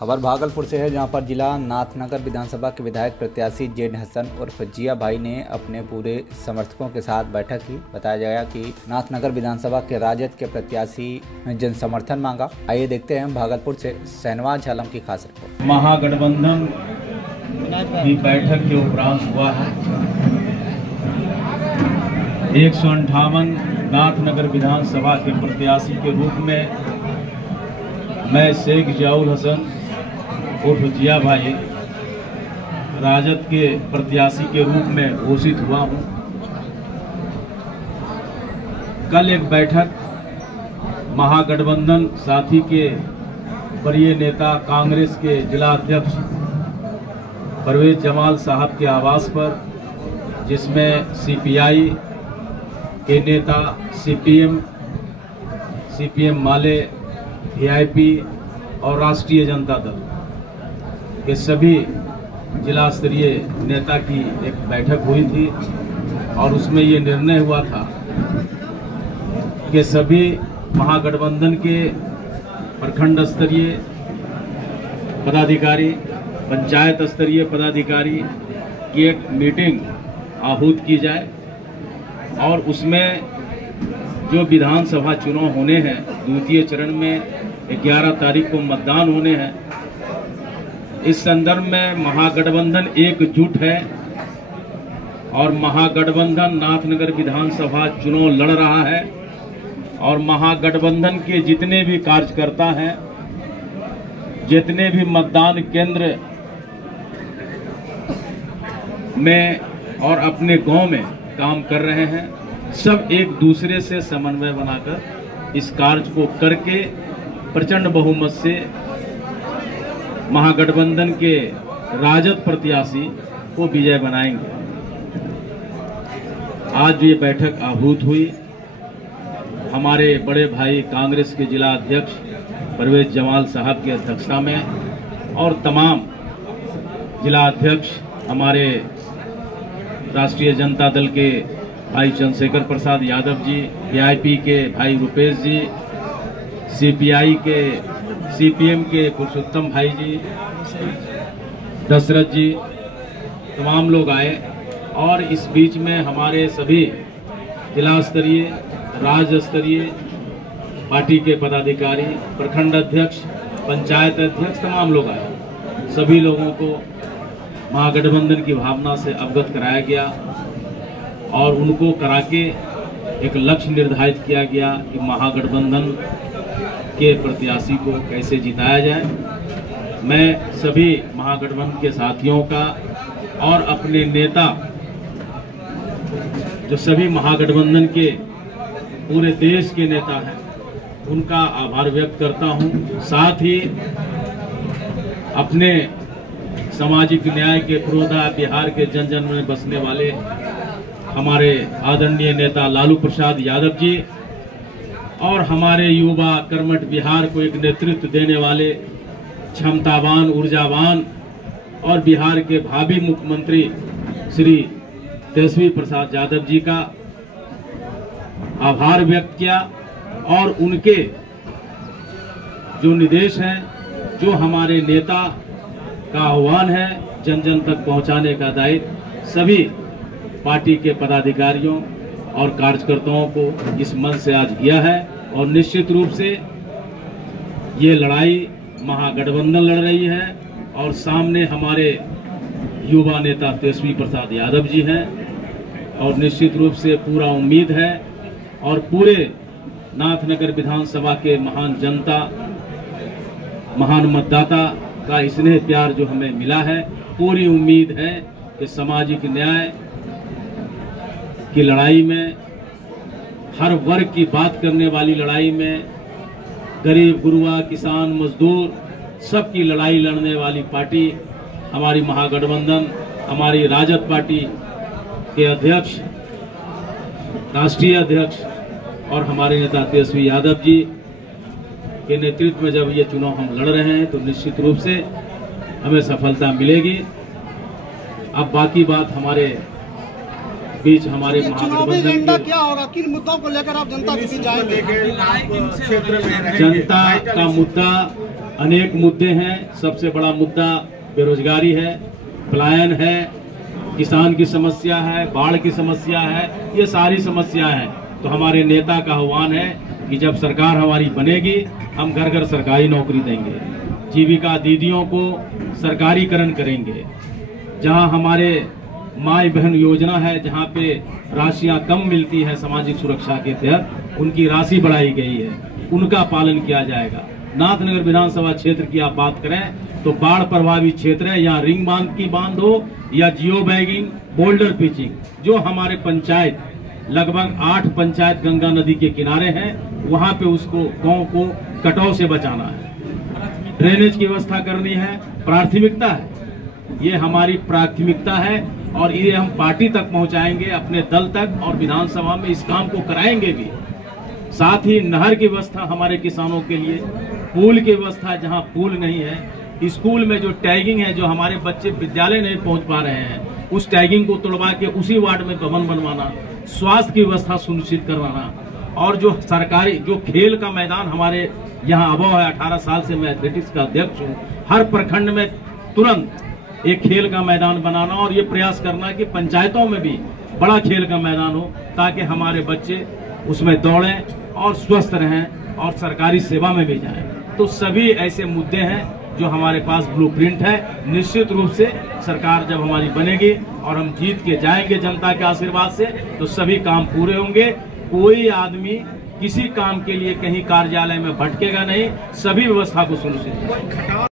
खबर भागलपुर से है, जहां पर जिला नाथनगर विधानसभा के विधायक प्रत्याशी जेड हसन उर्फ जिया भाई ने अपने पूरे समर्थकों के साथ बैठक की। बताया गया कि नाथनगर विधानसभा के राजद के प्रत्याशी ने जन समर्थन मांगा। आइए देखते हैं भागलपुर से शहनवाज आलम की खास रिपोर्ट। महागठबंधन की बैठक के उपरांत हुआ है। 158 नाथनगर विधानसभा के प्रत्याशी के रूप में मैं शेख जियाउल हसन उर्फ जिया भाई राजद के प्रत्याशी के रूप में घोषित हुआ हूं। कल एक बैठक महागठबंधन साथी के वरीय नेता कांग्रेस के जिला अध्यक्ष परवेज जमाल साहब के आवास पर, जिसमें सीपीआई के नेता, सीपीएम माले, वीआईपी और राष्ट्रीय जनता दल के सभी जिला स्तरीय नेता की एक बैठक हुई थी और उसमें ये निर्णय हुआ था कि सभी महागठबंधन के प्रखंड स्तरीय पदाधिकारी, पंचायत स्तरीय पदाधिकारी की एक मीटिंग आहूत की जाए और उसमें जो विधानसभा चुनाव होने हैं, द्वितीय चरण में 11 तारीख को मतदान होने हैं, इस संदर्भ में महागठबंधन एकजुट है और महागठबंधन नाथनगर विधानसभा चुनाव लड़ रहा है और महागठबंधन के जितने भी कार्यकर्ता हैं, जितने भी मतदान केंद्र में और अपने गांव में काम कर रहे हैं, सब एक दूसरे से समन्वय बनाकर इस कार्य को करके प्रचंड बहुमत से महागठबंधन के राजद प्रत्याशी को विजय बनाएंगे। आज ये बैठक आहूत हुई हमारे बड़े भाई कांग्रेस के जिला अध्यक्ष परवेज जमाल साहब की अध्यक्षता में और तमाम जिला अध्यक्ष, हमारे राष्ट्रीय जनता दल के भाई चंद्रशेखर प्रसाद यादव जी, वीआईपी के भाई रुपेश जी, सीपीएम के पुरुषोत्तम भाई जी, दशरथ जी, तमाम लोग आए और इस बीच में हमारे सभी जिला स्तरीय, राज्य स्तरीय पार्टी के पदाधिकारी, प्रखंड अध्यक्ष, पंचायत अध्यक्ष, तमाम लोग आए। सभी लोगों को महागठबंधन की भावना से अवगत कराया गया और उनको करा के एक लक्ष्य निर्धारित किया गया कि महागठबंधन के प्रत्याशी को कैसे जिताया जाए। मैं सभी महागठबंधन के साथियों का और अपने नेता, जो सभी महागठबंधन के पूरे देश के नेता हैं, उनका आभार व्यक्त करता हूं। साथ ही अपने सामाजिक न्याय के पुरोधा बिहार के जन जन में बसने वाले हमारे आदरणीय नेता लालू प्रसाद यादव जी और हमारे युवा कर्मठ बिहार को एक नेतृत्व देने वाले क्षमतावान, ऊर्जावान और बिहार के भावी मुख्यमंत्री श्री तेजस्वी प्रसाद यादव जी का आभार व्यक्त किया और उनके जो निर्देश हैं, जो हमारे नेता का आह्वान है, जन जन तक पहुंचाने का दायित्व सभी पार्टी के पदाधिकारियों और कार्यकर्ताओं को इस मंच से आज किया है। और निश्चित रूप से ये लड़ाई महागठबंधन लड़ रही है और सामने हमारे युवा नेता तेजस्वी प्रसाद यादव जी हैं और निश्चित रूप से पूरा उम्मीद है और पूरे नाथनगर विधानसभा के महान जनता, महान मतदाता का स्नेह प्यार जो हमें मिला है, पूरी उम्मीद है कि सामाजिक न्याय की लड़ाई में, हर वर्ग की बात करने वाली लड़ाई में, गरीब, गुरुआ, किसान, मजदूर, सबकी लड़ाई लड़ने वाली पार्टी हमारी महागठबंधन, हमारी राजद पार्टी के अध्यक्ष, राष्ट्रीय अध्यक्ष और हमारे नेता तेजस्वी यादव जी के नेतृत्व में जब ये चुनाव हम लड़ रहे हैं तो निश्चित रूप से हमें सफलता मिलेगी। अब बाकी बात हमारे बीच, हमारे चुनावी एजेंडा क्या होगा, किन मुद्दों को लेकर आप जनता के बीच जाएंगे? जनता का मुद्दा अनेक मुद्दे हैं। सबसे बड़ा मुद्दा बेरोजगारी है, पलायन है, किसान की समस्या है, बाढ़ की समस्या है, ये सारी समस्या है। तो हमारे नेता का आह्वान है कि जब सरकार हमारी बनेगी हम घर घर सरकारी नौकरी देंगे, जीविका दीदियों को सरकारीकरण करेंगे, जहां हमारे माई बहन योजना है, जहां पे राशियां कम मिलती है सामाजिक सुरक्षा के तहत, उनकी राशि बढ़ाई गई है, उनका पालन किया जाएगा। नाथनगर विधानसभा क्षेत्र की आप बात करें तो बाढ़ प्रभावित क्षेत्र है, यहाँ रिंग बांध की बांध हो या जियो बैगिंग, बोल्डर पिचिंग, जो हमारे पंचायत लगभग 8 पंचायत गंगा नदी के किनारे हैं, वहां पे उसको गांव को कटाव से बचाना है, ड्रेनेज की व्यवस्था करनी है, प्राथमिकता है, ये हमारी प्राथमिकता है और ये हम पार्टी तक पहुंचाएंगे, अपने दल तक, और विधानसभा में इस काम को कराएंगे भी। साथ ही नहर की व्यवस्था हमारे किसानों के लिए, पुल की व्यवस्था जहां पुल नहीं है, स्कूल में जो टैगिंग है, जो हमारे बच्चे विद्यालय नहीं पहुंच पा रहे हैं, उस टैगिंग को तोड़वा के उसी वार्ड में भवन बनवाना, स्वास्थ्य की व्यवस्था सुनिश्चित करवाना, और जो सरकारी जो खेल का मैदान हमारे यहाँ अभाव है, 18 साल से मैं एथलेटिक्स का अध्यक्ष हूँ, हर प्रखंड में तुरंत एक खेल का मैदान बनाना और ये प्रयास करना कि पंचायतों में भी बड़ा खेल का मैदान हो, ताकि हमारे बच्चे उसमें दौड़ें और स्वस्थ रहें और सरकारी सेवा में भी जाएं। तो सभी ऐसे मुद्दे हैं जो हमारे पास ब्लूप्रिंट है। निश्चित रूप से सरकार जब हमारी बनेगी और हम जीत के जाएंगे जनता के आशीर्वाद से, तो सभी काम पूरे होंगे। कोई आदमी किसी काम के लिए कहीं कार्यालय में भटकेगा नहीं, सभी व्यवस्था को सुनिश्चित